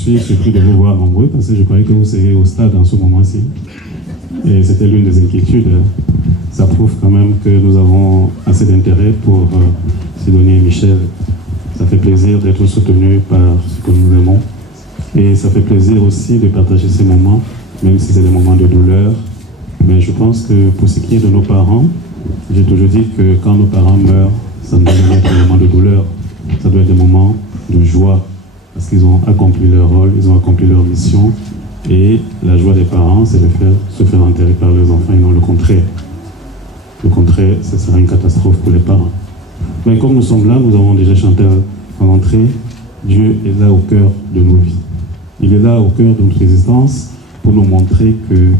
suis surpris de vous voir nombreux parce que je croyais que vous seriez au stade en ce moment-ci. Et c'était l'une des inquiétudes. Ça prouve quand même que nous avons assez d'intérêt pour Sidonie et Michel. Ça fait plaisir d'être soutenu par ce que nous aimons. Et ça fait plaisir aussi de partager ces moments, même si c'est des moments de douleur. Mais je pense que pour ce qui est de nos parents, j'ai toujours dit que quand nos parents meurent, ça ne doit pas être des moments de douleur. Ça doit être des moments de joie. Parce qu'ils ont accompli leur rôle, ils ont accompli leur mission. Et la joie des parents, c'est de se faire enterrer par leurs enfants et non le contraire. Le contraire, ce sera une catastrophe pour les parents. Mais comme nous sommes là, nous avons déjà chanté en entrée, Dieu est là au cœur de nos vies. Il est là au cœur de notre existence pour nous montrer que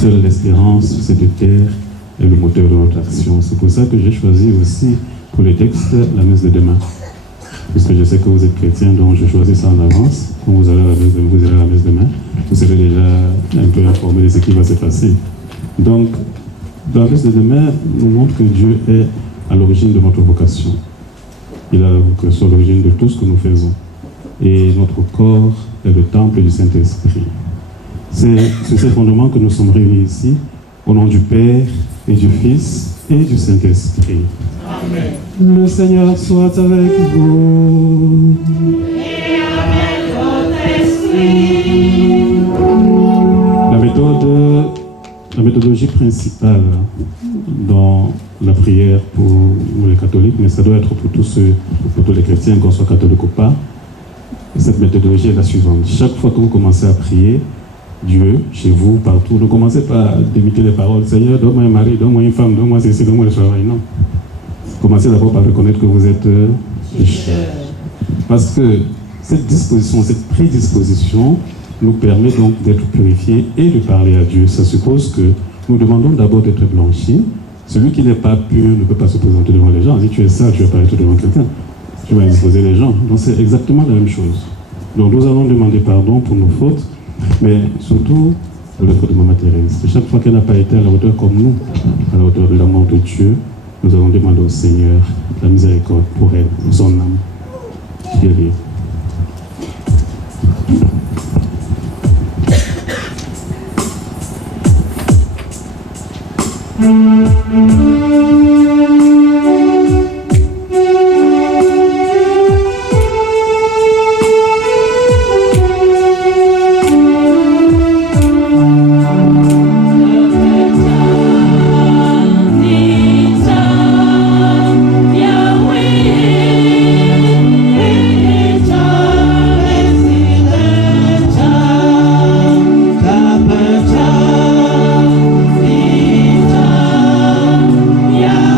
seule l'espérance sur cette terre est le moteur de notre action. C'est pour ça que j'ai choisi aussi pour les textes la messe de demain. Puisque je sais que vous êtes chrétiens, donc je choisis ça en avance. Quand vous allez à la messe demain, vous serez déjà un peu informé de ce qui va se passer. Donc, la messe de demain nous montre que Dieu est à l'origine de notre vocation. Il est à l'origine de tout ce que nous faisons. Et notre corps est le temple du Saint-Esprit. C'est sur ces fondements que nous sommes réunis ici, au nom du Père et du Fils et du Saint-Esprit. Amen. Le Seigneur soit avec vous. Et avec votre esprit. La méthodologie principale dans la prière pour nous les catholiques, mais ça doit être pour tous les chrétiens, qu'on soit catholique ou pas, cette méthodologie est la suivante. Chaque fois que vous commencez à prier, Dieu, chez vous, partout, ne commencez pas à imiter les paroles. Seigneur, donne-moi un mari, donne-moi une femme, donne-moi ceci, donne-moi le travail. Non. Commencez d'abord par reconnaître que vous êtes pécheur. Parce que cette disposition, cette prédisposition nous permet donc d'être purifiés et de parler à Dieu. Ça suppose que nous demandons d'abord d'être blanchis. Celui qui n'est pas pur ne peut pas se présenter devant les gens. Si tu es sale, tu vas paraître devant quelqu'un. Tu vas indisposer les gens. Donc c'est exactement la même chose. Donc nous allons demander pardon pour nos fautes, mais surtout pour les fautes de Maman Thérèse. Chaque fois qu'elle n'a pas été à la hauteur comme nous, à la hauteur de l'amour de Dieu, nous allons demander au Seigneur la miséricorde pour elle, pour son âme. Guérir. Yeah.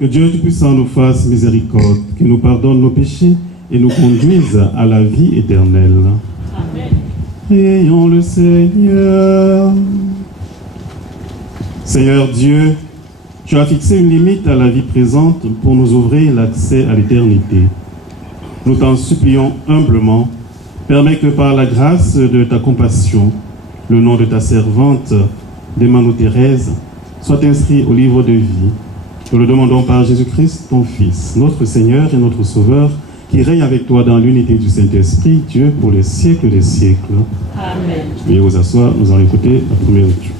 Que Dieu Tout-Puissant nous fasse miséricorde, qu'il nous pardonne nos péchés et nous conduise à la vie éternelle. Amen. Prions le Seigneur. Seigneur Dieu, tu as fixé une limite à la vie présente pour nous ouvrir l'accès à l'éternité. Nous t'en supplions humblement, permets que par la grâce de ta compassion, le nom de ta servante, d'Emmanuel-Thérèse, soit inscrit au livre de vie. Nous le demandons par Jésus-Christ, ton Fils, notre Seigneur et notre Sauveur, qui règne avec toi dans l'unité du Saint-Esprit, Dieu, pour les siècles des siècles. Amen. Veuillez vous asseoir, nous allons écouter la première lecture.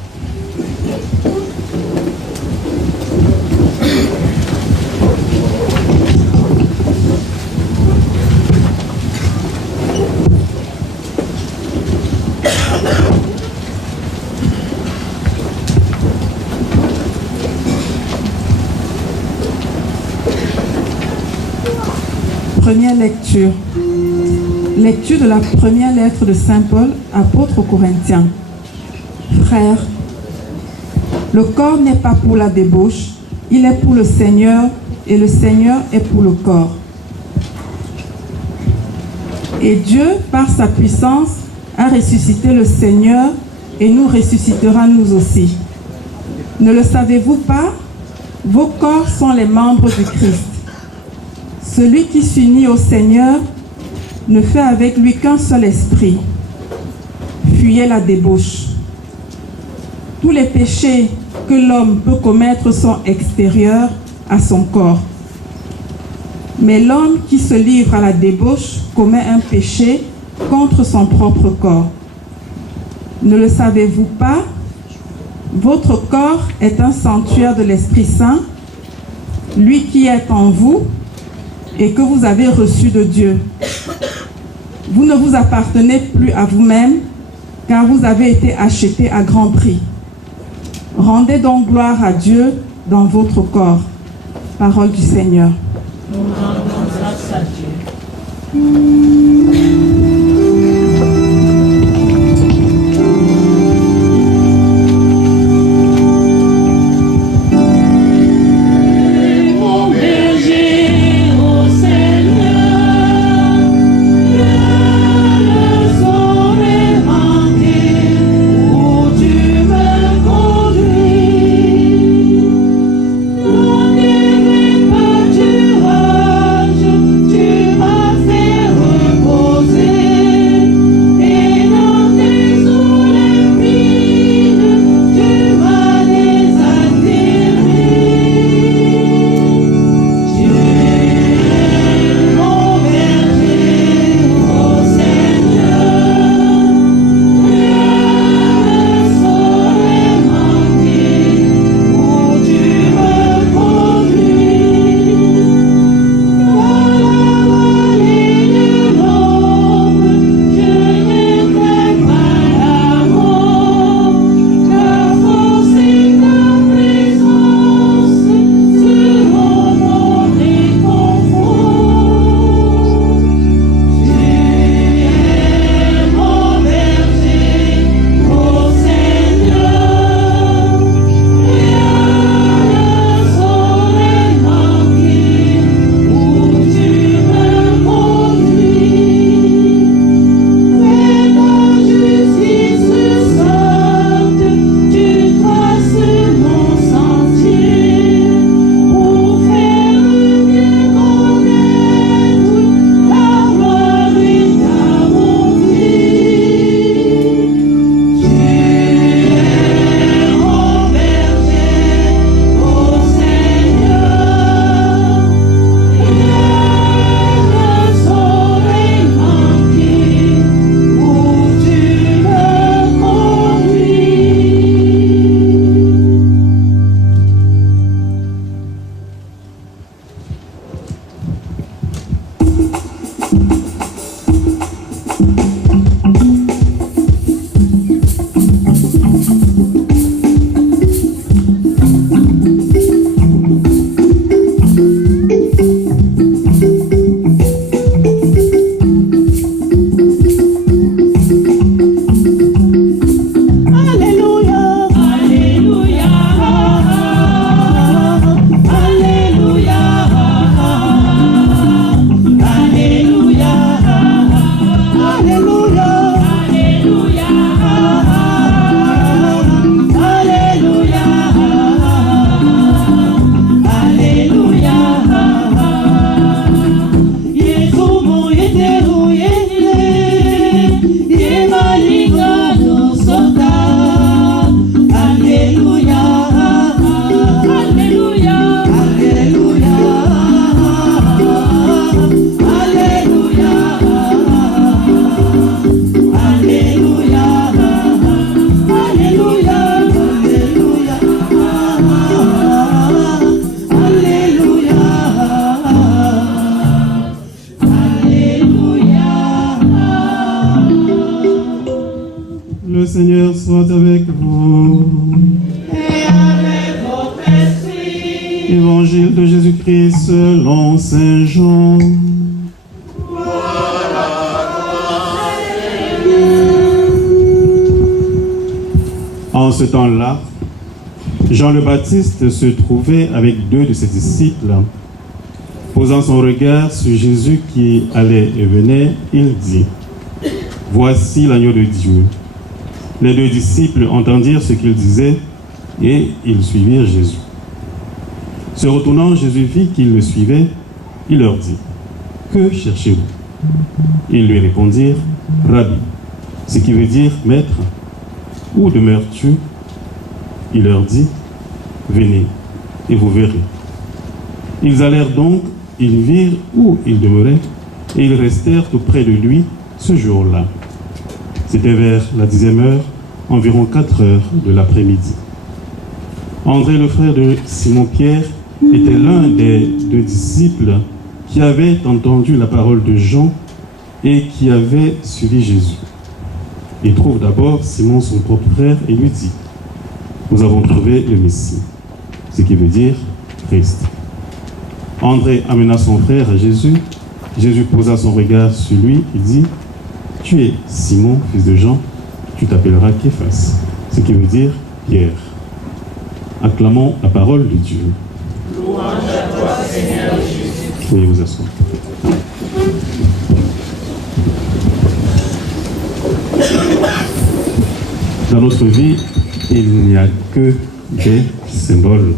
Première lecture. Lecture de la première lettre de Saint Paul, apôtre aux Corinthiens. Frères, le corps n'est pas pour la débauche, il est pour le Seigneur, et le Seigneur est pour le corps. Et Dieu, par sa puissance, a ressuscité le Seigneur, et nous ressuscitera nous aussi. Ne le savez-vous pas? Vos corps sont les membres du Christ. Celui qui s'unit au Seigneur ne fait avec lui qu'un seul esprit. Fuyez la débauche. Tous les péchés que l'homme peut commettre sont extérieurs à son corps. Mais l'homme qui se livre à la débauche commet un péché contre son propre corps. Ne le savez-vous pas? Votre corps est un sanctuaire de l'Esprit Saint, lui qui est en vous, et que vous avez reçu de Dieu. Vous ne vous appartenez plus à vous-même, car vous avez été achetés à grand prix. Rendez donc gloire à Dieu dans votre corps. Parole du Seigneur. Nous rendons grâce à Dieu. Tu m'as fait Évangile de Jésus-Christ selon Saint Jean. En ce temps-là, Jean le Baptiste se trouvait avec 2 de ses disciples. Posant son regard sur Jésus qui allait et venait, il dit: Voici l'agneau de Dieu. Les 2 disciples entendirent ce qu'il disait et ils suivirent Jésus. Se retournant, Jésus vit qu'ils le suivaient. Il leur dit: Que cherchez-vous? Ils lui répondirent: Rabbi, ce qui veut dire maître. Où demeures-tu? Il leur dit: Venez et vous verrez. Ils allèrent donc, ils virent où il demeurait et ils restèrent auprès de lui ce jour-là. C'était vers la 10e heure, environ 4 heures de l'après-midi. André, le frère de Simon-Pierre, était l'un des 2 disciples qui avaient entendu la parole de Jean et qui avait suivi Jésus. Il trouve d'abord Simon, son propre frère, et lui dit: Nous avons trouvé le Messie, ce qui veut dire Christ. André amena son frère à Jésus. Jésus posa son regard sur lui et dit: Tu es Simon, fils de Jean, tu t'appelleras Képhas, ce qui veut dire Pierre. Acclamons la parole de Dieu. Louange à toi, Seigneur Jésus. Veuillez vous asseoir. Dans notre vie, il n'y a que des symboles,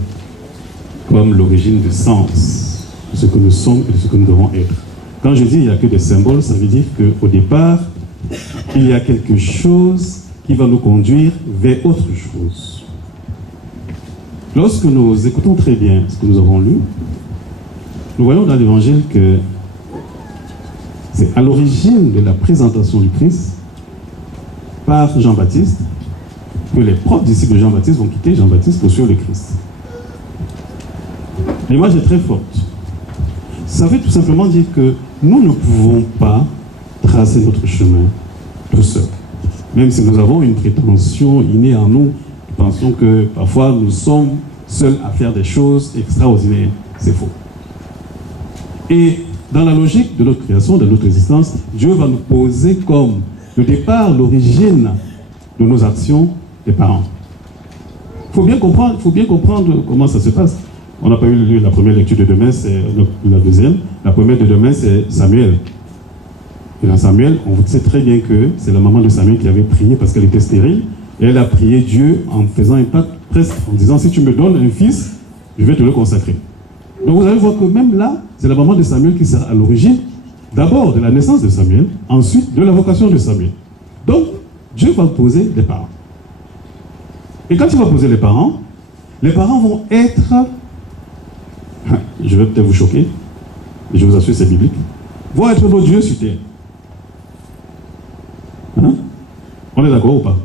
comme l'origine du sens, de ce que nous sommes et de ce que nous devons être. Quand je dis il n'y a que des symboles, ça veut dire qu'au départ, il y a quelque chose qui va nous conduire vers autre chose. Lorsque nous écoutons très bien ce que nous avons lu, nous voyons dans l'Évangile que c'est à l'origine de la présentation du Christ par Jean-Baptiste que les propres disciples de Jean-Baptiste vont quitter Jean-Baptiste pour suivre le Christ. L'image est très forte. Ça veut tout simplement dire que nous ne pouvons pas tracer notre chemin tout seul. Même si nous avons une prétention innée en nous, nous pensons que parfois nous sommes seuls à faire des choses extraordinaires. C'est faux. Et dans la logique de notre création, de notre existence, Dieu va nous poser comme le départ, l'origine de nos actions, les parents. Il faut bien comprendre comment ça se passe. On n'a pas eu la première lecture de demain, c'est la deuxième. La première de demain, c'est Samuel. Et dans Samuel, on sait très bien que c'est la maman de Samuel qui avait prié parce qu'elle était stérile. Et elle a prié Dieu en faisant un pacte presque en disant: si tu me donnes un fils, je vais te le consacrer. Donc vous allez voir que même là, c'est la maman de Samuel qui sert à l'origine, d'abord de la naissance de Samuel, ensuite de la vocation de Samuel. Donc, Dieu va poser les parents. Et quand il va poser les parents vont être, je vais peut-être vous choquer, mais je vous assure c'est biblique, vont être nos dieux sur terre. Hein? On est d'accord ou pas?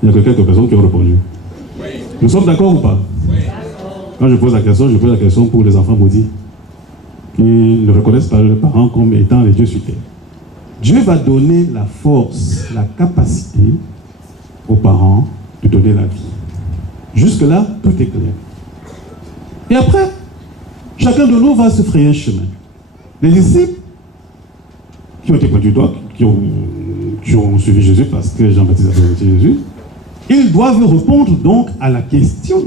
Il y a quelques personnes qui ont répondu. Oui. Nous sommes d'accord ou pas? Oui. Quand je pose la question pour les enfants maudits qui ne reconnaissent pas leurs parents comme étant les dieux sur terre. Dieu va donner la force, la capacité aux parents de donner la vie. Jusque-là, tout est clair. Et après, chacun de nous va se frayer un chemin. Les disciples qui ont été pointés du doigt, qui ont suivi Jésus parce que Jean-Baptiste a présenté Jésus, ils doivent répondre donc à la question: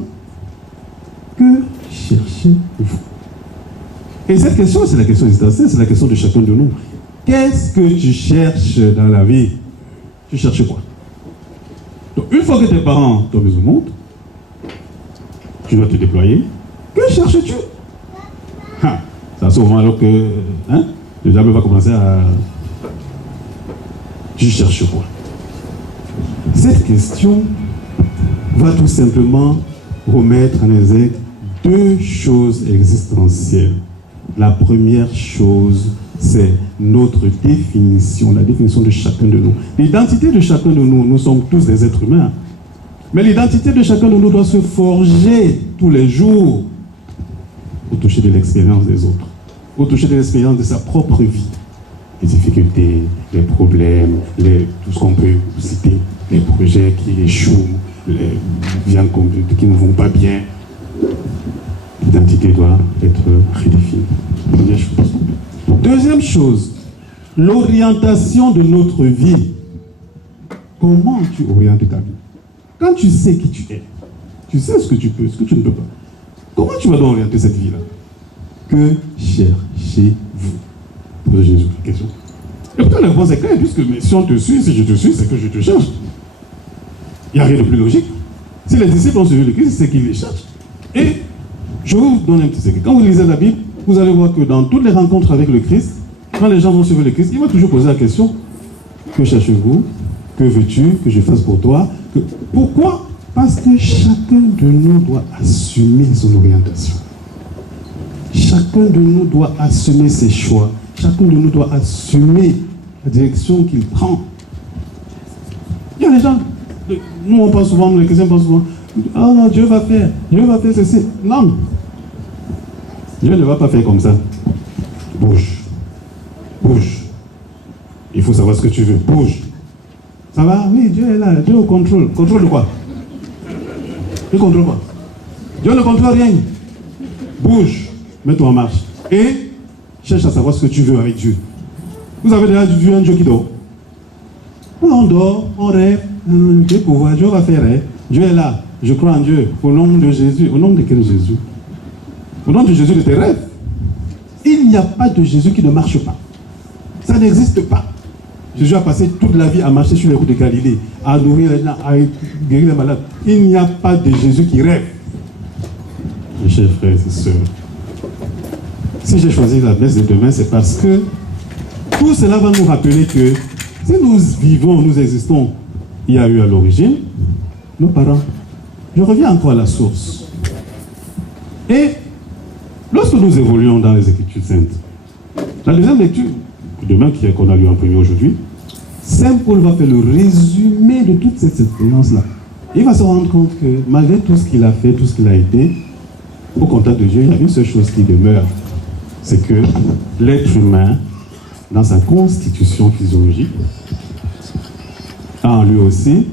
que cherchez-vous? Et cette question, c'est la question existentielle, c'est la question de chacun de nous. Qu'est-ce que tu cherches dans la vie? Tu cherches quoi? Donc, une fois que tes parents t'ont mis au monde, tu dois te déployer. Que cherches-tu? C'est à ce moment alors que le diable va commencer à... Tu cherches quoi? Cette question va tout simplement remettre en exergue 2 choses existentielles. La première chose, c'est notre définition, la définition de chacun de nous. L'identité de chacun de nous, nous sommes tous des êtres humains. Mais l'identité de chacun de nous doit se forger tous les jours au toucher de l'expérience des autres, au toucher de l'expérience de sa propre vie. Les difficultés, les problèmes, tout ce qu'on peut citer, les projets qui échouent, les viandes qui ne vont pas bien. L'identité doit être redéfinie. Première chose. Deuxième chose, l'orientation de notre vie. Comment tu orientes ta vie? Quand tu sais qui tu es, tu sais ce que tu peux, ce que tu ne peux pas. Comment tu vas donc orienter cette vie-là? Que cherchez-vous? Posez Jésus la question. Et pourtant la réponse est claire, puisque si on te suit, si je te suis, c'est que je te cherche. Il n'y a rien de plus logique. Si les disciples ont suivi le Christ, c'est qu'ils les cherchent. Et je vais vous donner un petit secret. Quand vous lisez la Bible, vous allez voir que dans toutes les rencontres avec le Christ, quand les gens vont suivre le Christ, il va toujours poser la question: que cherchez-vous? Que veux-tu que je fasse pour toi? Pourquoi? Parce que chacun de nous doit assumer son orientation. Chacun de nous doit assumer ses choix. Chacun de nous doit assumer la direction qu'il prend. Il y a des gens, nous on pense souvent, les chrétiens pensent souvent: oh non, Dieu va faire ceci. Non. Dieu ne va pas faire comme ça. Bouge. Bouge. Il faut savoir ce que tu veux. Bouge. Ça va? Oui, Dieu est là. Dieu contrôle. Contrôle de quoi? Dieu contrôle quoi? Dieu ne contrôle rien. Bouge. Mets-toi en marche. Et cherche à savoir ce que tu veux avec Dieu. Vous avez déjà vu un Dieu qui dort? On dort, on rêve. Dieu pouvoir, Dieu va faire. Dieu est là. Je crois en Dieu. Au nom de Jésus. Au nom de quel Jésus? Au nom de Jésus de tes rêves. Il n'y a pas de Jésus qui ne marche pas. Ça n'existe pas. Jésus a passé toute la vie à marcher sur les routes de Galilée, à nourrir les gens, à guérir les malades. Il n'y a pas de Jésus qui rêve. Mes chers frères et sœurs, si j'ai choisi la messe de demain, c'est parce que tout cela va nous rappeler que si nous vivons, nous existons, il y a eu à l'origine nos parents. Je reviens encore à la source. Et lorsque nous évoluons dans les Écritures saintes, la deuxième lecture, demain qu'on a lu en premier aujourd'hui, Saint Paul va faire le résumé de toute cette expérience-là. Il va se rendre compte que malgré tout ce qu'il a fait, tout ce qu'il a été, au contact de Dieu, il y a une seule chose qui demeure. C'est que l'être humain, dans sa constitution physiologique, a en lui aussi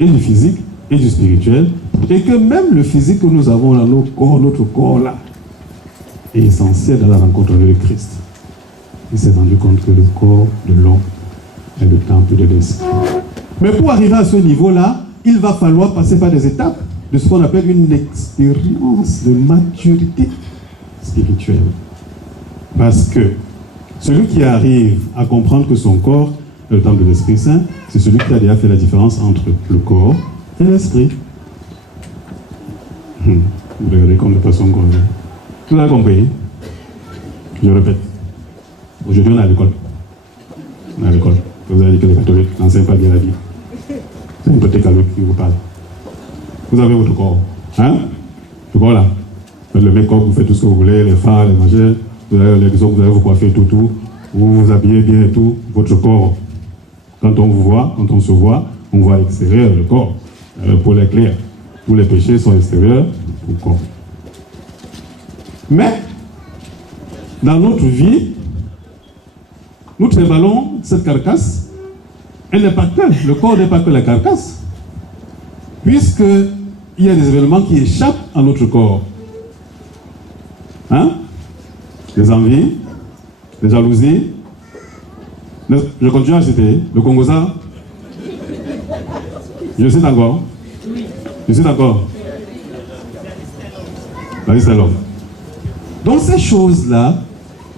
et du physique et du spirituel, et que même le physique que nous avons dans notre corps là, est essentiel dans la rencontre avec le Christ. Il s'est rendu compte que le corps de l'homme est le temple de l'esprit. Mais pour arriver à ce niveau-là, il va falloir passer par des étapes de ce qu'on appelle une expérience de maturité spirituelle. Parce que celui qui arrive à comprendre que son corps est le temple de l'Esprit Saint, c'est celui qui a déjà fait la différence entre le corps et l'esprit. Vous regardez comme de façon qu'on veut. Vous avez compris? Je répète. Aujourd'hui, on est à l'école. On est à l'école. Vous avez dit que les catholiques n'enseignent pas bien la vie. C'est une petite catholique qui vous parle. Vous avez votre corps. Hein? Le corps là. Vous faites le make-up, vous faites tout ce que vous voulez, les phares, les machins. Vous avez les maisons, vous allez vous coiffer tout. Vous vous habillez bien et tout. Votre corps. Quand on vous voit, quand on se voit, on voit à l'extérieur le corps. Pour les clairs. Tous les péchés sont extérieurs au corps. Mais, dans notre vie, nous travaillons cette carcasse. Elle n'est pas que, le corps n'est pas que la carcasse. Puisqu'il y a des événements qui échappent à notre corps. Hein? Les envies, les jalousies. Je continue à citer. Le Congosa. Je cite encore. Je cite encore. La liste est longue. Donc ces choses-là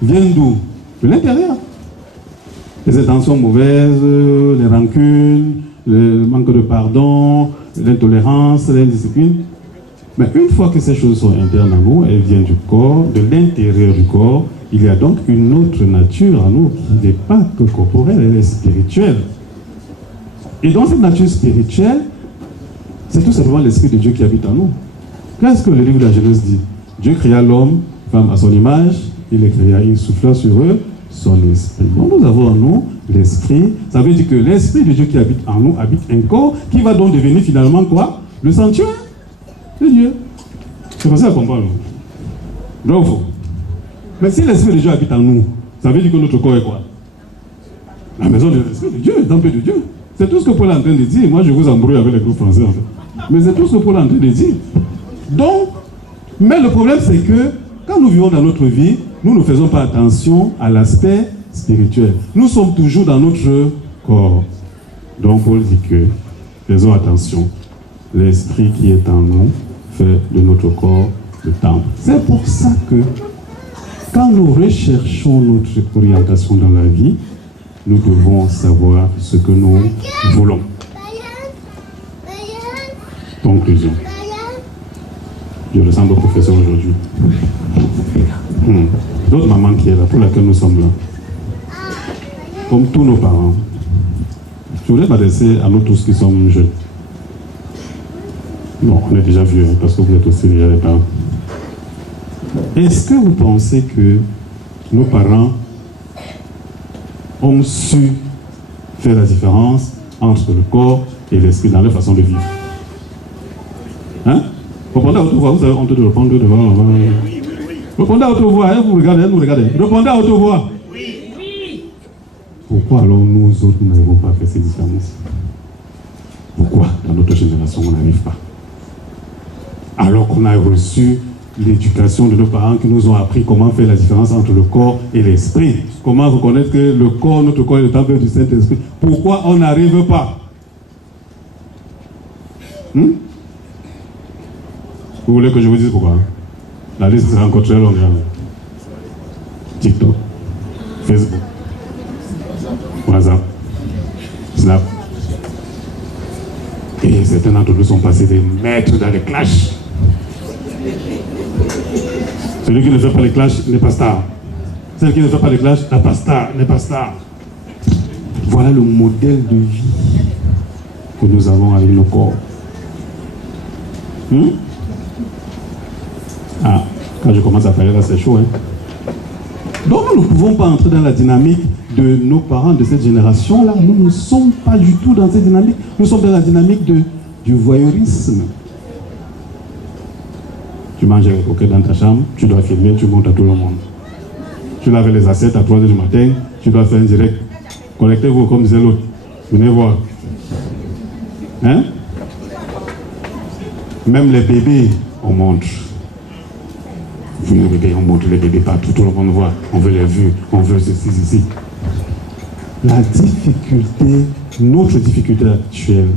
viennent d'où? De l'intérieur. Les intentions mauvaises, les rancunes, le manque de pardon, l'intolérance, l'indiscipline. Mais une fois que ces choses sont internes à nous, elles viennent du corps, de l'intérieur du corps, il y a donc une autre nature en nous qui n'est pas que corporelle, elle est spirituelle. Et dans cette nature spirituelle, c'est tout simplement l'Esprit de Dieu qui habite en nous. Qu'est-ce que le livre de la Genèse dit? Dieu créa l'homme, femme à son image, il les créa, il souffla sur eux son esprit. Donc nous avons en nous l'esprit. Ça veut dire que l'Esprit de Dieu qui habite en nous habite un corps qui va donc devenir finalement quoi? Le sanctuaire de Dieu. C'est facile à comprendre. Donc faux. Mais si l'Esprit de Dieu habite en nous, ça veut dire que notre corps est quoi? La maison de l'Esprit de Dieu, le temple de Dieu. C'est tout ce que Paul est en train de dire. Moi, je vous embrouille avec les groupes français, en fait. Mais c'est tout ce que Paul est en train de dire. Donc, Mais le problème, c'est que quand nous vivons dans notre vie, nous ne faisons pas attention à l'aspect spirituel. Nous sommes toujours dans notre corps. Donc Paul dit que, faisons attention, l'esprit qui est en nous fait de notre corps le temple. C'est pour ça que quand nous recherchons notre orientation dans la vie, nous devons savoir ce que nous voulons. Conclusion. Je ressemble au professeur aujourd'hui. D'autres mamans qui est là, pour laquelle nous sommes là. Comme tous nos parents. Je voudrais m'adresser à nous tous qui sommes jeunes. Bon, on est déjà vieux, hein, parce que vous êtes aussi déjà les parents. Est-ce que vous pensez que nos parents ont su faire la différence entre le corps et l'esprit dans leur façon de vivre? Hein? Répondez à haute voix, vous avez honte de répondre devant. Répondez à haute voix, hein, vous regardez, nous regardez. Répondez à haute voix. Oui. Pourquoi alors nous autres, nous n'avons pas fait ces différences? Pourquoi dans notre génération, on n'arrive pas? Alors qu'on a reçu l'éducation de nos parents qui nous ont appris comment faire la différence entre le corps et l'esprit. Comment reconnaître que le corps, notre corps est le temple du Saint-Esprit. Pourquoi on n'arrive pas? Vous voulez que je vous dise pourquoi? La liste sera encore très longue. TikTok, Facebook, WhatsApp, Snap. Et certains d'entre nous sont passés des maîtres dans les clashs. Celui qui ne fait pas les clashs n'est pas star. Celui qui ne fait pas les clashs n'est pas star, n'est pas star. Voilà le modèle de vie que nous avons avec nos corps. Ah, quand je commence à parler là, c'est chaud. Hein? Donc nous ne pouvons pas entrer dans la dynamique de nos parents de cette génération-là. Nous ne sommes pas du tout dans cette dynamique. Nous sommes dans la dynamique du voyeurisme. Tu manges avec coquette dans ta chambre, tu dois filmer, tu montres à tout le monde. Tu laves les assiettes à 3h du matin, tu dois faire un direct. Connectez-vous comme disait l'autre. Venez voir. Hein? Même les bébés, on montre. Les bébés, on montre les bébés partout, tout le monde voit. On veut les vues, on veut ceci. La difficulté, notre difficulté actuelle,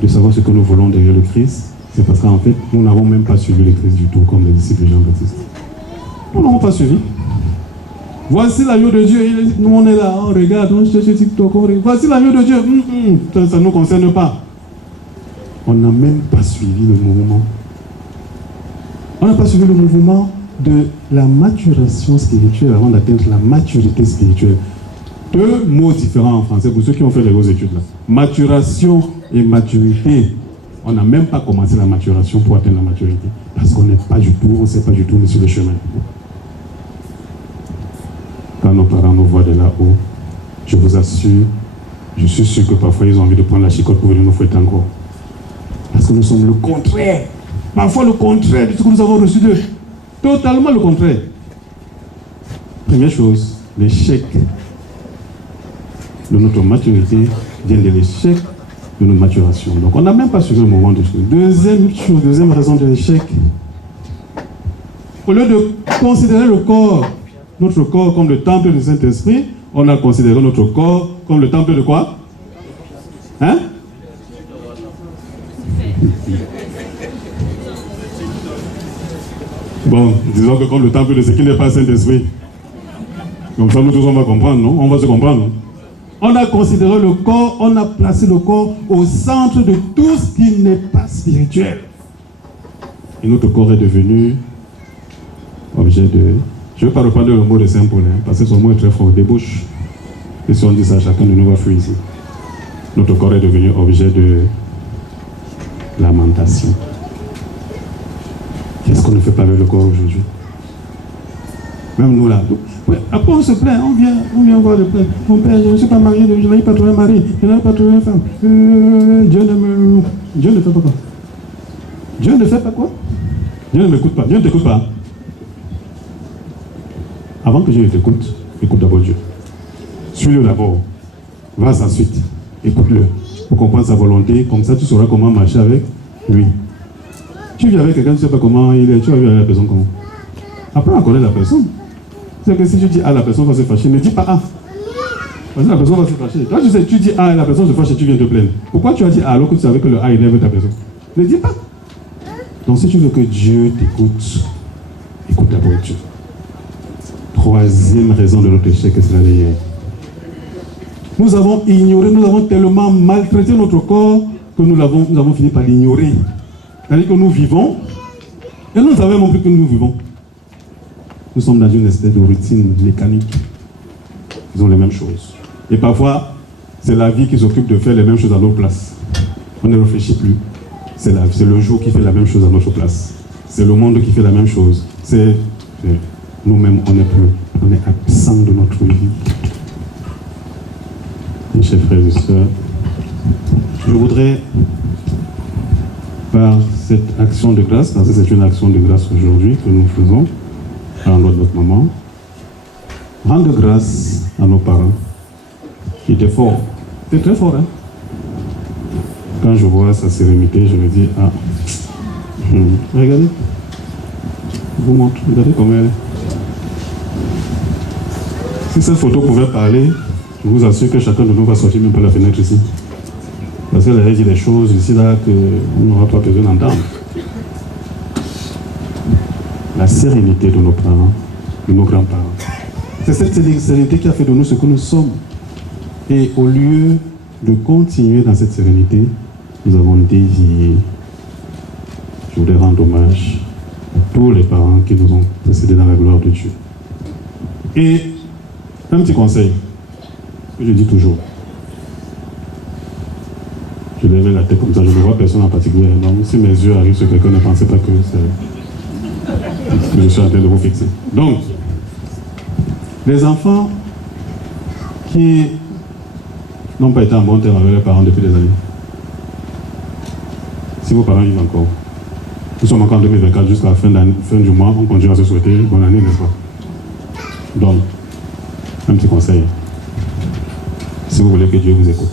de savoir ce que nous voulons derrière le Christ, c'est parce qu'en fait, nous n'avons même pas suivi le Christ du tout, comme les disciples de Jean-Baptiste. Nous n'avons pas suivi. Voici l'agneau de Dieu. Nous, on est là, on regarde, on cherche TikTok, on regarde. Voici l'agneau de Dieu. Ça ne nous concerne pas. On n'a même pas suivi le mouvement. On n'a pas suivi le mouvement de la maturation spirituelle avant d'atteindre la maturité spirituelle. Deux mots différents en français pour ceux qui ont fait les grosses études là. Maturation et maturité. On n'a même pas commencé la maturation pour atteindre la maturité. Parce qu'on n'est pas du tout, on ne sait pas du tout, mais sur le chemin. Quand nos parents nous voient de là-haut, je vous assure, je suis sûr que parfois ils ont envie de prendre la chicotte pour venir nous fouetter encore. Parce que nous sommes le contraire. Parfois le contraire de ce que nous avons reçu d'eux. Totalement le contraire. Première chose, l'échec de notre maturité vient de l'échec de notre maturation. Donc on n'a même pas suivi le moment de choses. Deuxième raison de l'échec. Au lieu de considérer le corps, notre corps comme le temple du Saint-Esprit, on a considéré notre corps comme le temple de quoi? Hein? Bon, disons que comme le temple de ce qui n'est pas Saint-Esprit. Comme ça, nous tous, on va comprendre, non? On va se comprendre, non? On a considéré le corps, on a placé le corps au centre de tout ce qui n'est pas spirituel. Et notre corps est devenu objet de... Je ne vais pas reprendre le mot de Saint-Paul, hein, parce que son mot est très fort, débauche. Et si on dit ça, chacun de nous va fuir ici. Notre corps est devenu objet de lamentation. Qu'est-ce qu'on ne fait pas avec le corps aujourd'hui? Même nous là. Ouais, après on se plaint, on vient voir le plaint. Mon père, je ne suis pas marié, je n'ai pas trouvé un mari, je n'ai pas trouvé une femme. Dieu ne fait pas quoi? Dieu ne fait pas quoi? Dieu ne m'écoute pas. Dieu ne t'écoute pas. Avant que Dieu t'écoute, écoute d'abord Dieu. Suis-le d'abord. Va à sa suite. Écoute-le. Pour comprendre sa volonté. Comme ça, tu sauras comment marcher avec lui. Tu vis avec quelqu'un, tu ne sais pas comment il est, tu vas vivre avec la personne comment. Apprends à connaître la personne. C'est que si tu dis A, la personne va se fâcher, ne dis pas A. Parce que la personne va se fâcher. Toi, tu sais, tu dis A et la personne se fâche et tu viens te plaindre. Pourquoi tu as dit A alors que tu savais que le A énerve ta personne? Ne dis pas. Donc si tu veux que Dieu t'écoute, écoute d'abord Dieu. Troisième raison de notre échec, c'est la dernière. Nous avons ignoré, nous avons tellement maltraité notre corps que nous avons fini par l'ignorer. C'est-à-dire que nous vivons et nous ne savons même plus que nous vivons. Nous sommes dans une espèce de routine mécanique. Ils ont les mêmes choses. Et parfois, c'est la vie qui s'occupe de faire les mêmes choses à notre place. On ne réfléchit plus. C'est le jour qui fait la même chose à notre place. C'est le monde qui fait la même chose. C'est nous-mêmes, on est absent de notre vie. Mes chers frères et sœurs, je voudrais, par cette action de grâce, parce que c'est une action de grâce aujourd'hui que nous faisons, à l'endroit de notre maman, rendre grâce à nos parents, qui étaient forts. C'est très fort, hein? Quand je vois sa sérénité, je me dis, ah, regardez, je vous montre, regardez comment elle est. Si cette photo pouvait parler, je vous assure que chacun de nous va sortir même par la fenêtre ici. Parce qu'elle a dit des choses ici, là, qu'on n'aura pas besoin d'entendre. La sérénité de nos parents, de nos grands-parents. C'est cette sérénité qui a fait de nous ce que nous sommes. Et au lieu de continuer dans cette sérénité, nous avons dévié. Je voudrais rendre hommage à tous les parents qui nous ont précédés dans la gloire de Dieu. Et un petit conseil que je dis toujours. Je lève la tête comme ça, je ne vois personne en particulier. Donc si mes yeux arrivent sur quelqu'un, ne pensez pas que je suis en train de vous fixer. Donc, les enfants qui n'ont pas été en bon terme avec leurs parents depuis des années, si vos parents vivent encore, nous sommes encore en 2024, jusqu'à la fin du mois, on continue à se souhaiter bonne année, n'est-ce pas? Donc, un petit conseil. Si vous voulez que Dieu vous écoute,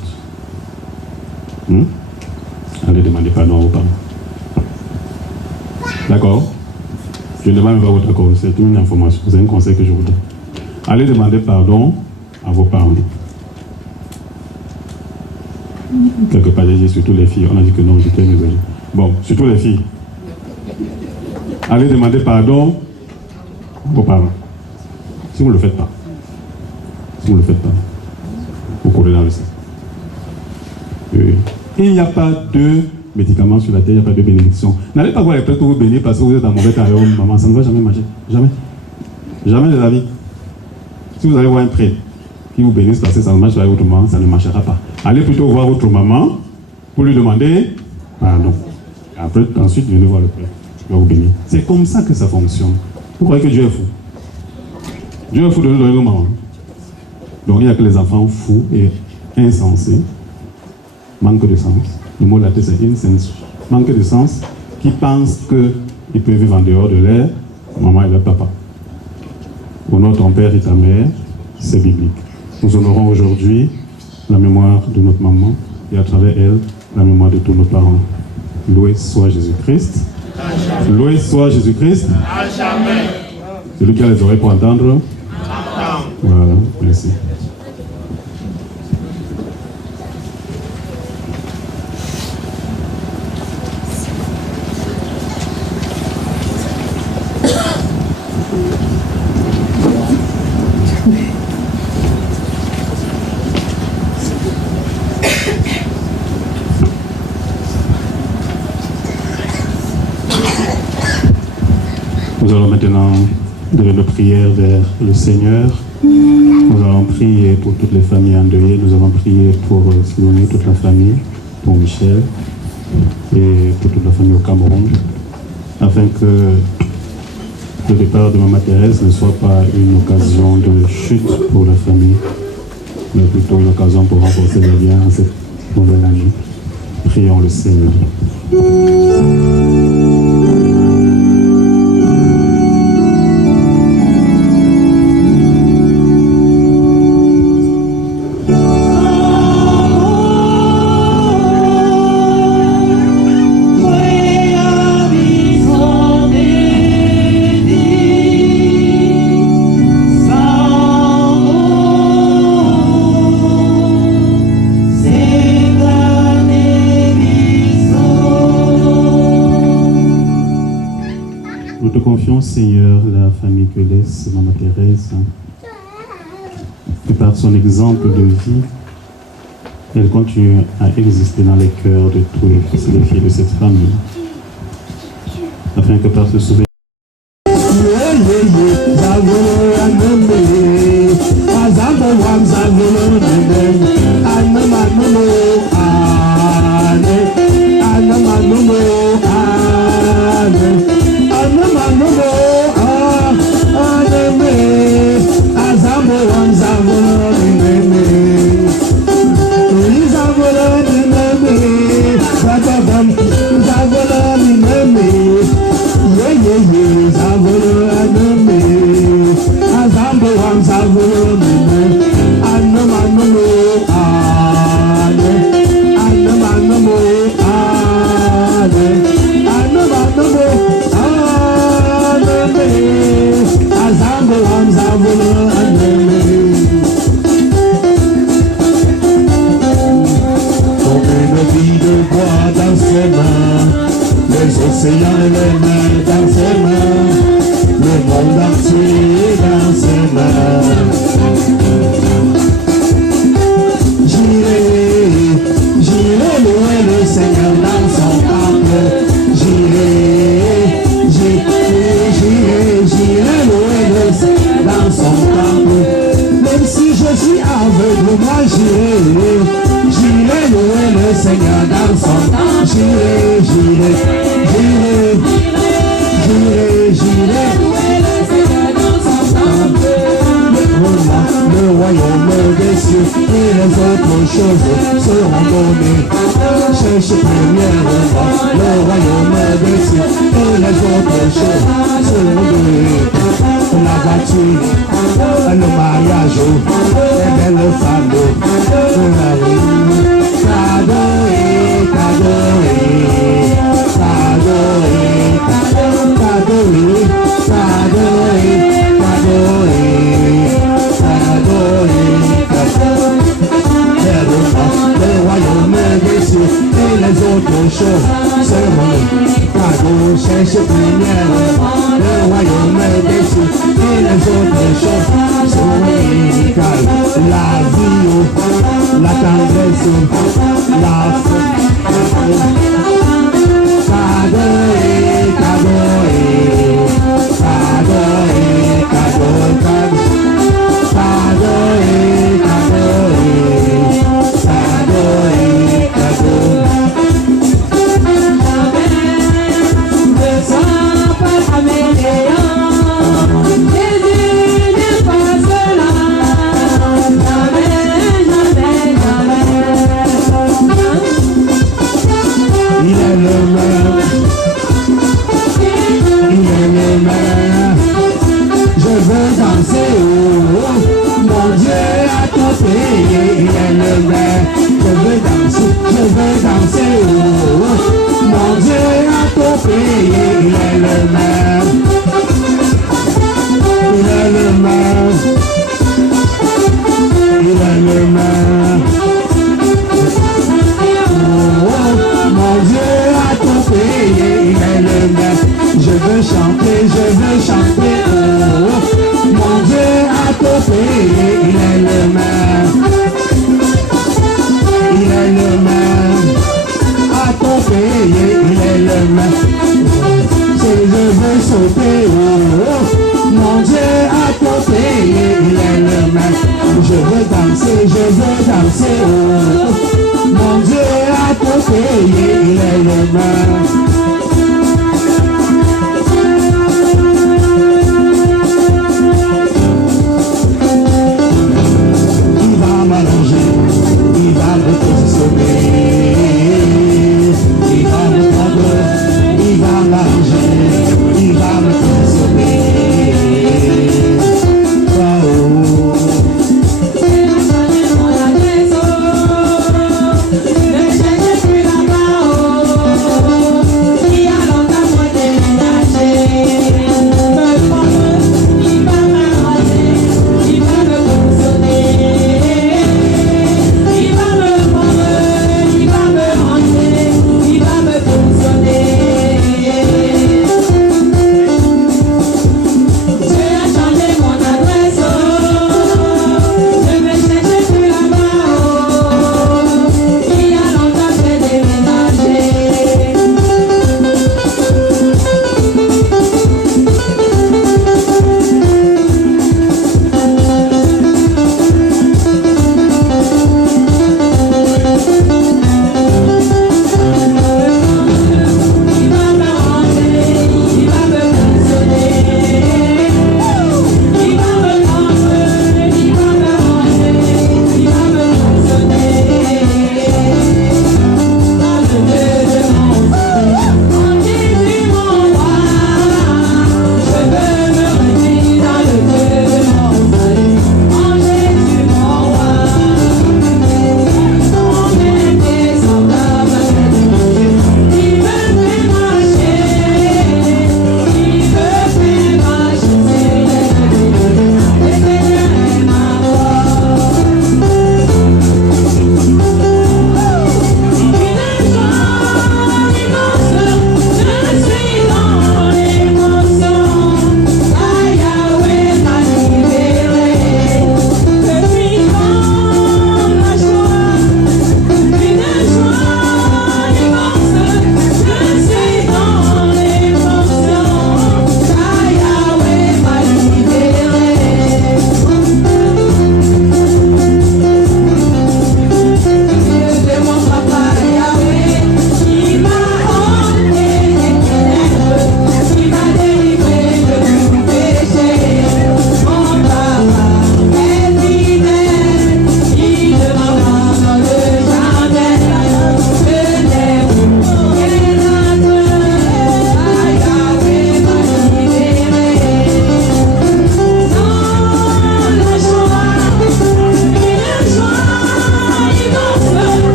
allez demander pardon à vos parents. D'accord? Je ne demande pas votre accord, c'est une information, c'est un conseil que je vous donne. Allez demander pardon à vos parents. Quelque part, j'ai dit surtout les filles, on a dit que non, j'étais désolé. Bon, surtout les filles. Allez demander pardon à vos parents. Si vous ne le faites pas, vous courez dans le sang. Il n'y a pas de médicaments sur la terre, il n'y a pas de bénédiction. N'allez pas voir les prêtres pour vous bénir parce que vous êtes en mauvais temps avec votre maman, ça ne va jamais marcher. Jamais. Jamais de la vie. Si vous allez voir un prêtre qui vous bénisse parce que ça ne marche pas avec votre maman, ça ne marchera pas. Allez plutôt voir votre maman pour lui demander pardon. Après, ensuite, venez voir le prêtre. Il va vous bénir. C'est comme ça que ça fonctionne. Vous croyez que Dieu est fou? Dieu est fou de nous donner nos mamans. Donc il n'y a que les enfants fous et insensés, manque de sens. Le mot latin c'est insensu. Manque de sens, qui pensent qu'ils peuvent vivre en dehors de l'air, maman et leur papa. Honore ton père et ta mère, c'est biblique. Nous honorons aujourd'hui la mémoire de notre maman et à travers elle, la mémoire de tous nos parents. Loué soit Jésus-Christ. Loué soit Jésus-Christ. Celui qui a les oreilles pour entendre. Voilà, merci. Nous allons maintenant donner nos prières vers le Seigneur. Nous allons prier pour toutes les familles endeuillées. Nous allons prier pour Sidonie, toute la famille, pour Michel et pour toute la famille au Cameroun, afin que le départ de Maman Thérèse ne soit pas une occasion de chute pour la famille, mais plutôt une occasion pour renforcer les liens en cette nouvelle année. Prions le Seigneur. Be Seigneur la famille que laisse Maman Thérèse, que par son exemple de vie, elle continue à exister dans les cœurs de tous les fils et les filles de cette famille, afin que par ce souvenir Oh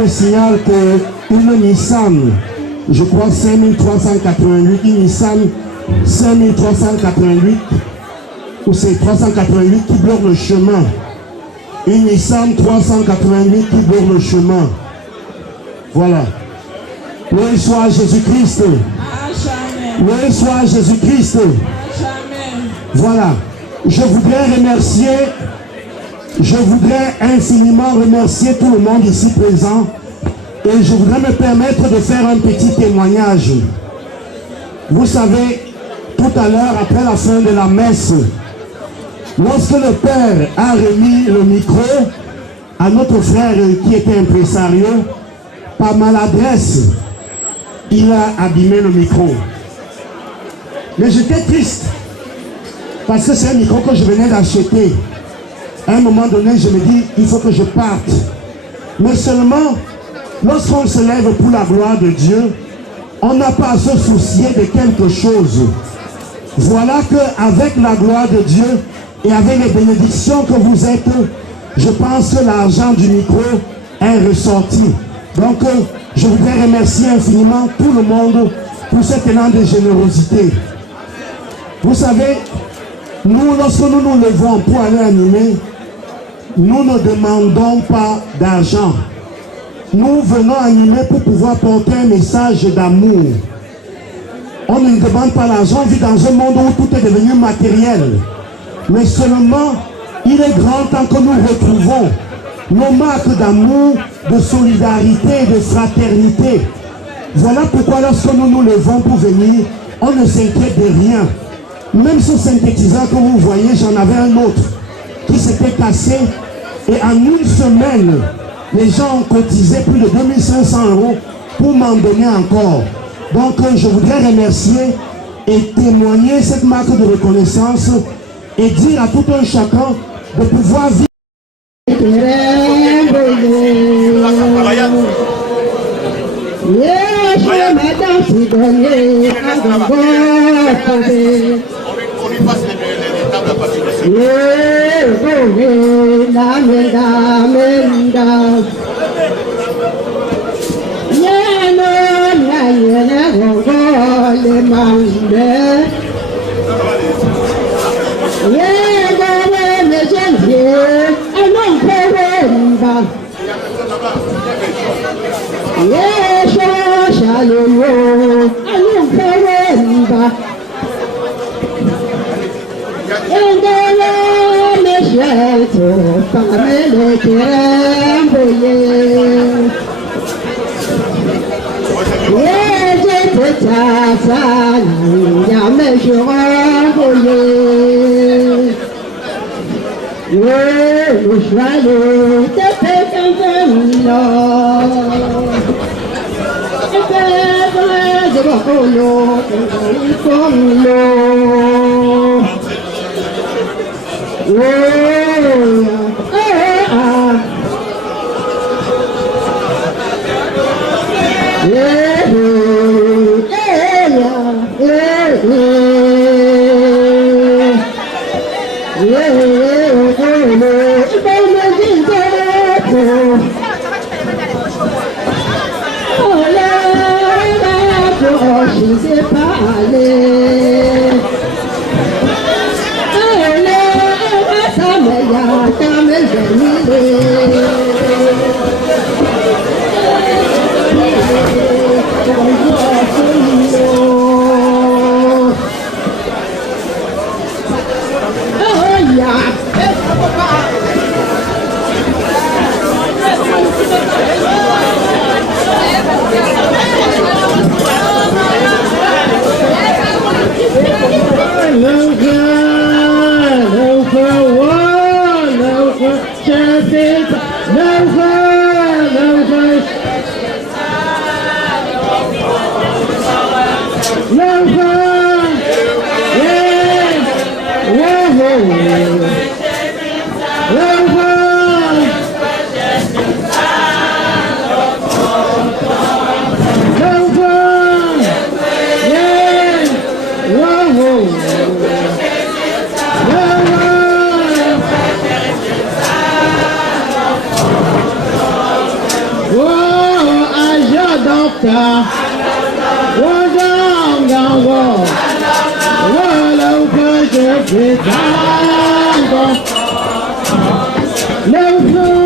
me signale qu'une Nissan, je crois 5388, une Nissan 5388, ou c'est 388 qui bloque le chemin. Une Nissan 388 qui bloque le chemin. Voilà. Loué soit Jésus-Christ. Loué soit Jésus-Christ. Voilà. Je voudrais infiniment remercier tout le monde ici présent et je voudrais me permettre de faire un petit témoignage. Vous savez, tout à l'heure, après la fin de la messe, lorsque le Père a remis le micro à notre frère qui était impresario, par maladresse, il a abîmé le micro. Mais j'étais triste parce que c'est un micro que je venais d'acheter. À un moment donné, je me dis, il faut que je parte. Mais seulement, lorsqu'on se lève pour la gloire de Dieu, on n'a pas à se soucier de quelque chose. Voilà qu'avec la gloire de Dieu et avec les bénédictions que vous êtes, je pense que l'argent du micro est ressorti. Donc, je voudrais remercier infiniment tout le monde pour cet élan de générosité. Vous savez, nous, lorsque nous nous levons pour aller animer, nous ne demandons pas d'argent. Nous venons animer pour pouvoir porter un message d'amour. On ne demande pas l'argent, on vit dans un monde où tout est devenu matériel. Mais seulement, il est grand temps que nous retrouvons nos marques d'amour, de solidarité, de fraternité. Voilà pourquoi lorsque nous nous levons pour venir, on ne s'inquiète de rien. Même ce synthétiseur que vous voyez, j'en avais un autre qui s'était cassé. Et en une semaine, les gens ont cotisé plus de 2500 € pour m'en donner encore. Donc je voudrais remercier et témoigner cette marque de reconnaissance et dire à tout un chacun de pouvoir vivre. Yeah. ta Wajang Gango Walau Kajapitango Leukan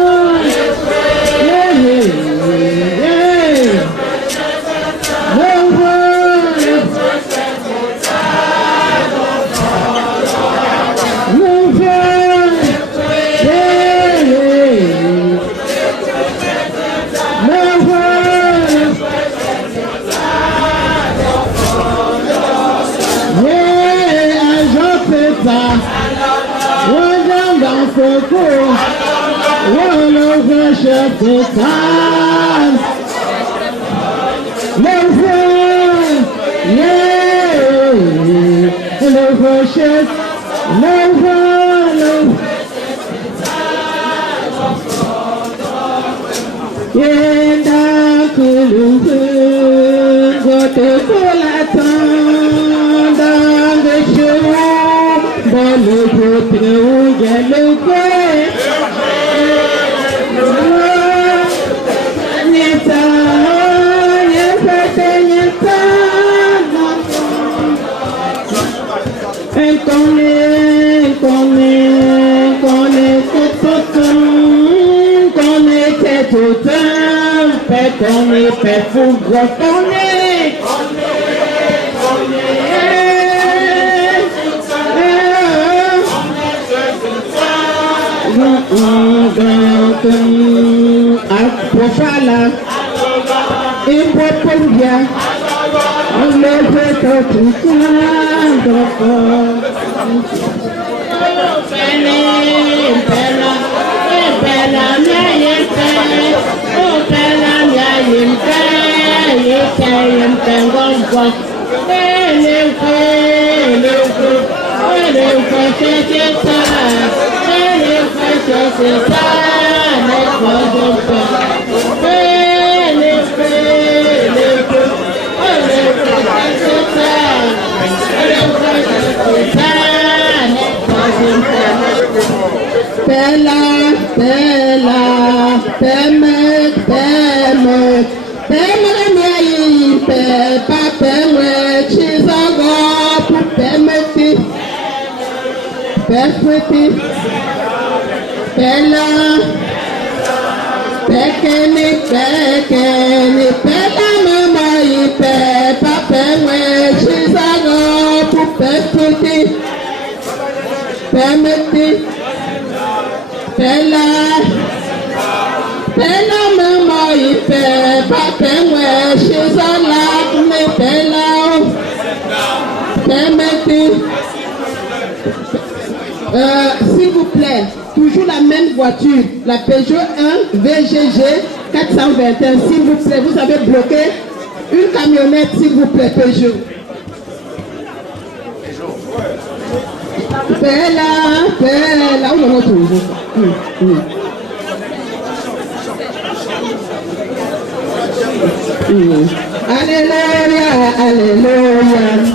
s'il vous plaît, toujours la même voiture, la Peugeot 1 VGG 421, s'il vous plaît, vous avez bloqué une camionnette, s'il vous plaît, Peugeot. Bella, où l'on trouve? Alléluia, alléluia.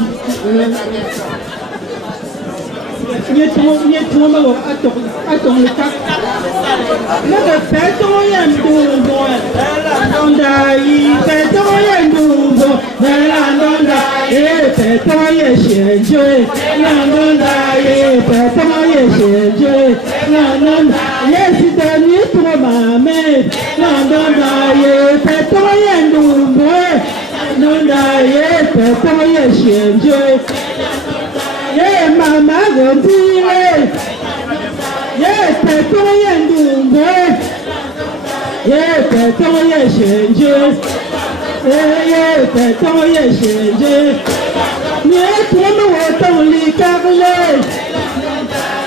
Yeah, mama, go to yeah, Petoya Ndumbe. Yeah, Petoya Shenje. Yeah, Petoya Shenje. Yeah, Tomo Watoli Kavale.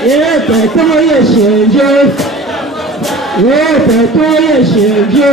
Yeah, Petoya Shenje. Yeah, Petoya Shenje.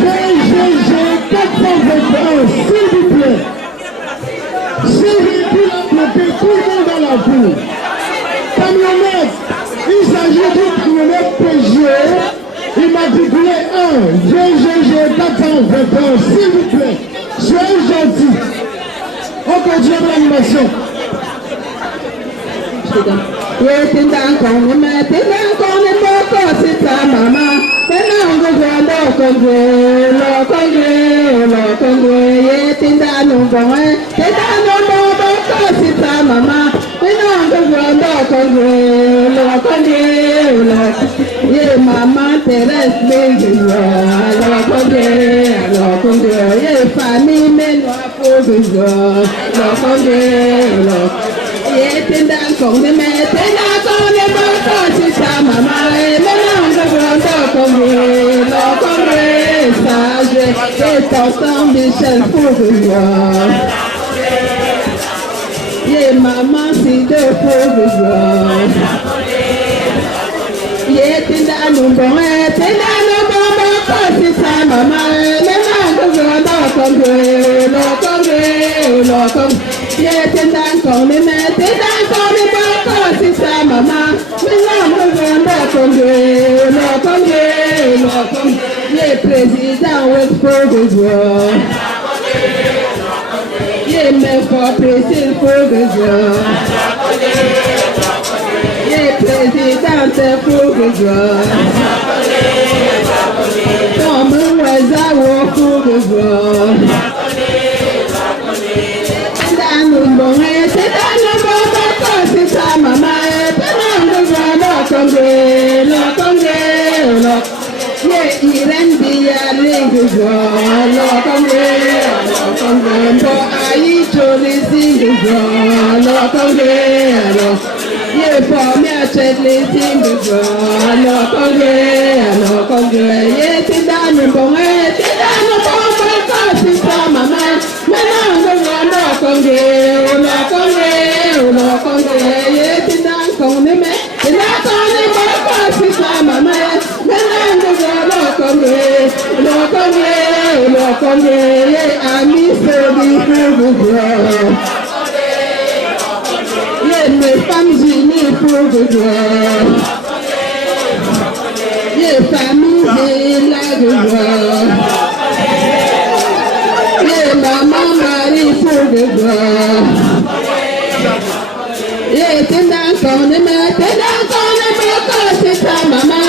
VGG 421, s'il vous plaît. Ce véhicule a bloqué tout le monde dans la boue. Camionnette, il s'agit d'une camionnette Peugeot, immatriculé 1, VGG 421, s'il vous plaît. Soyez gentils. On continue l'animation. Maman Thérèse, famille, mais maman, c'est de mes femmes unies pour de gloire. Famille de la gloire. Maman Marie pour de gloire. T'es dans c'est ta maman.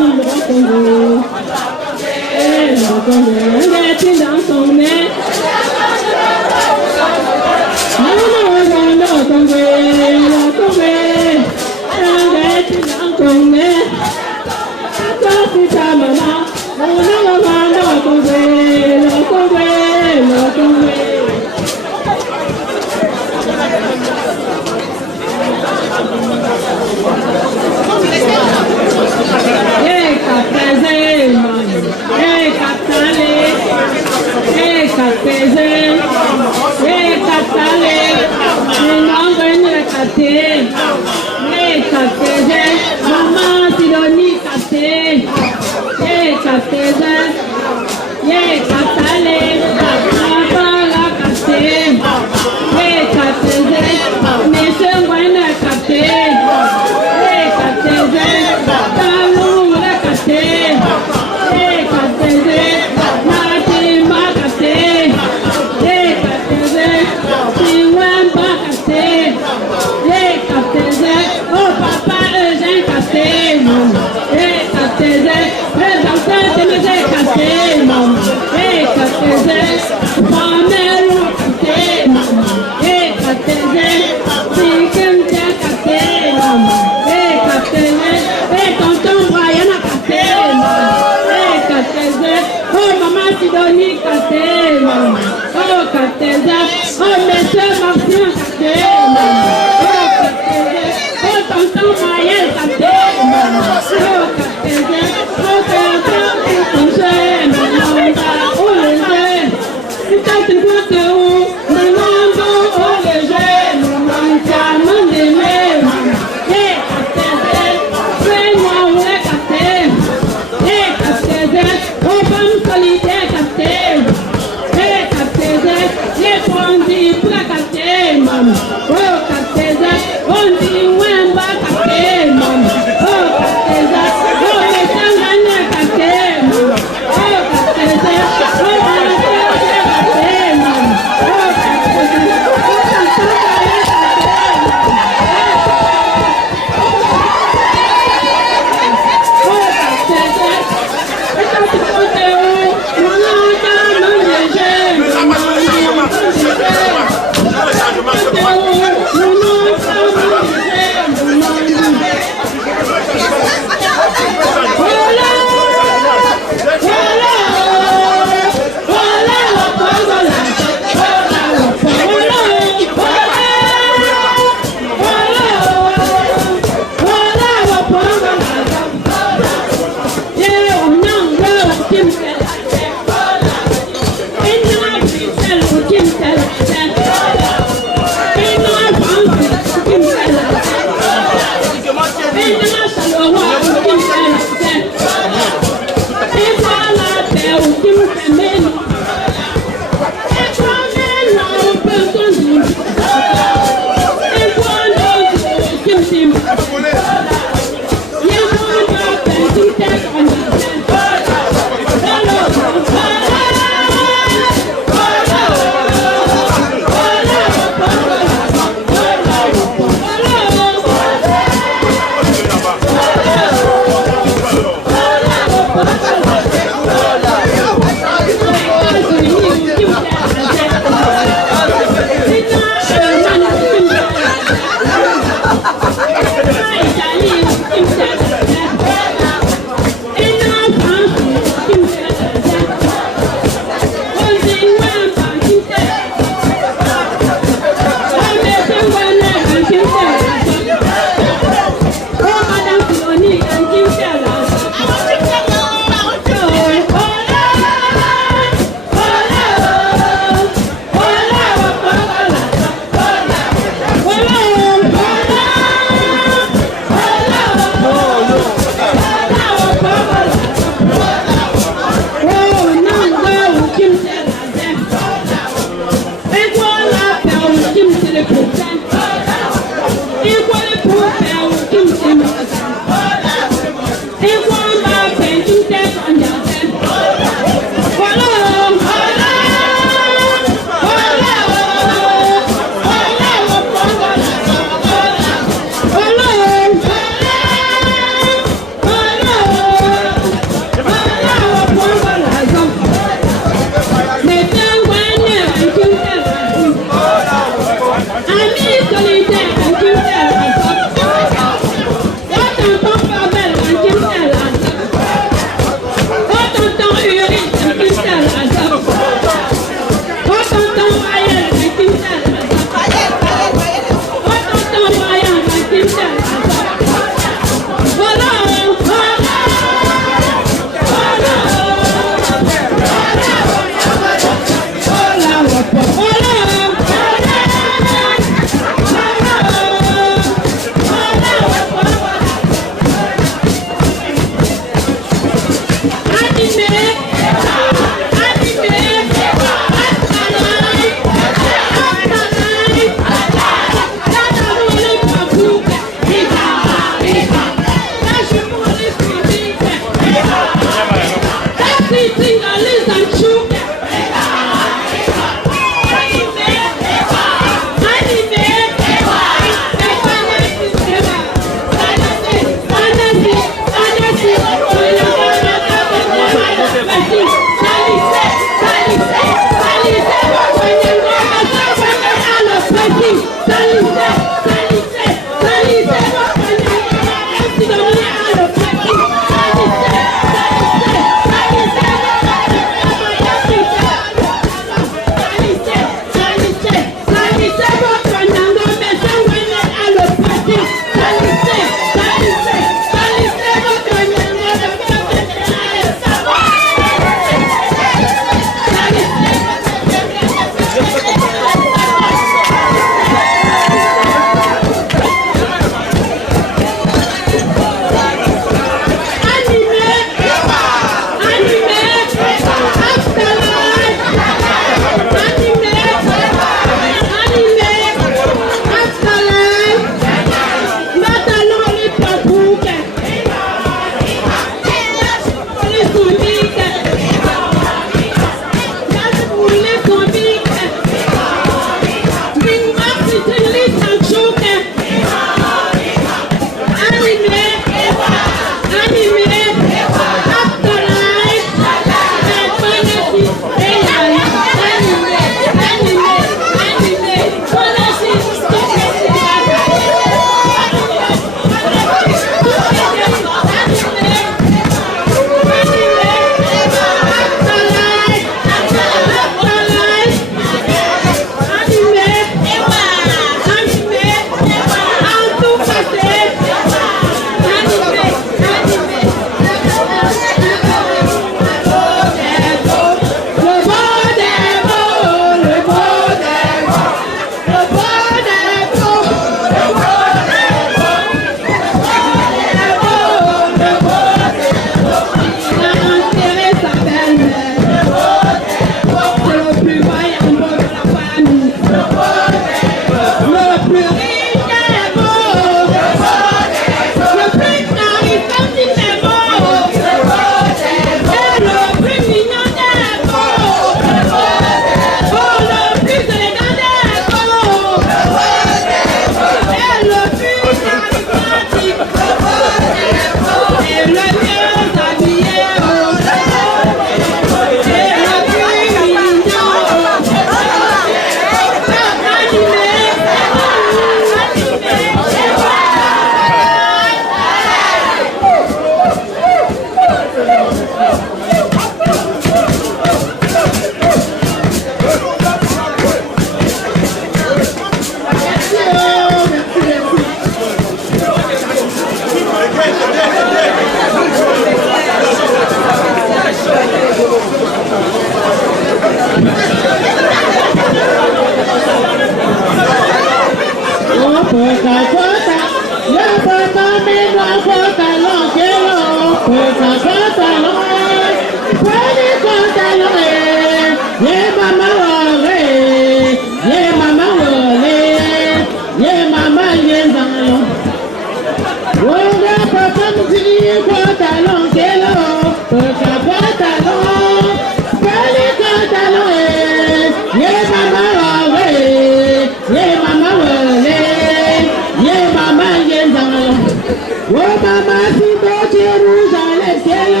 Oh maman, si beau rouge dans les ciels,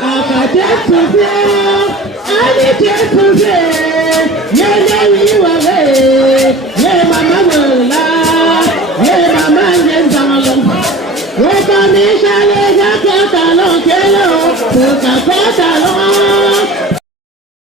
à quatre souffleurs, allez tes souffleurs, y'a maman là, y'a maman dans l'ombre. Oh, comme les chalets, y'a qu'un talon, pour qu'un talon.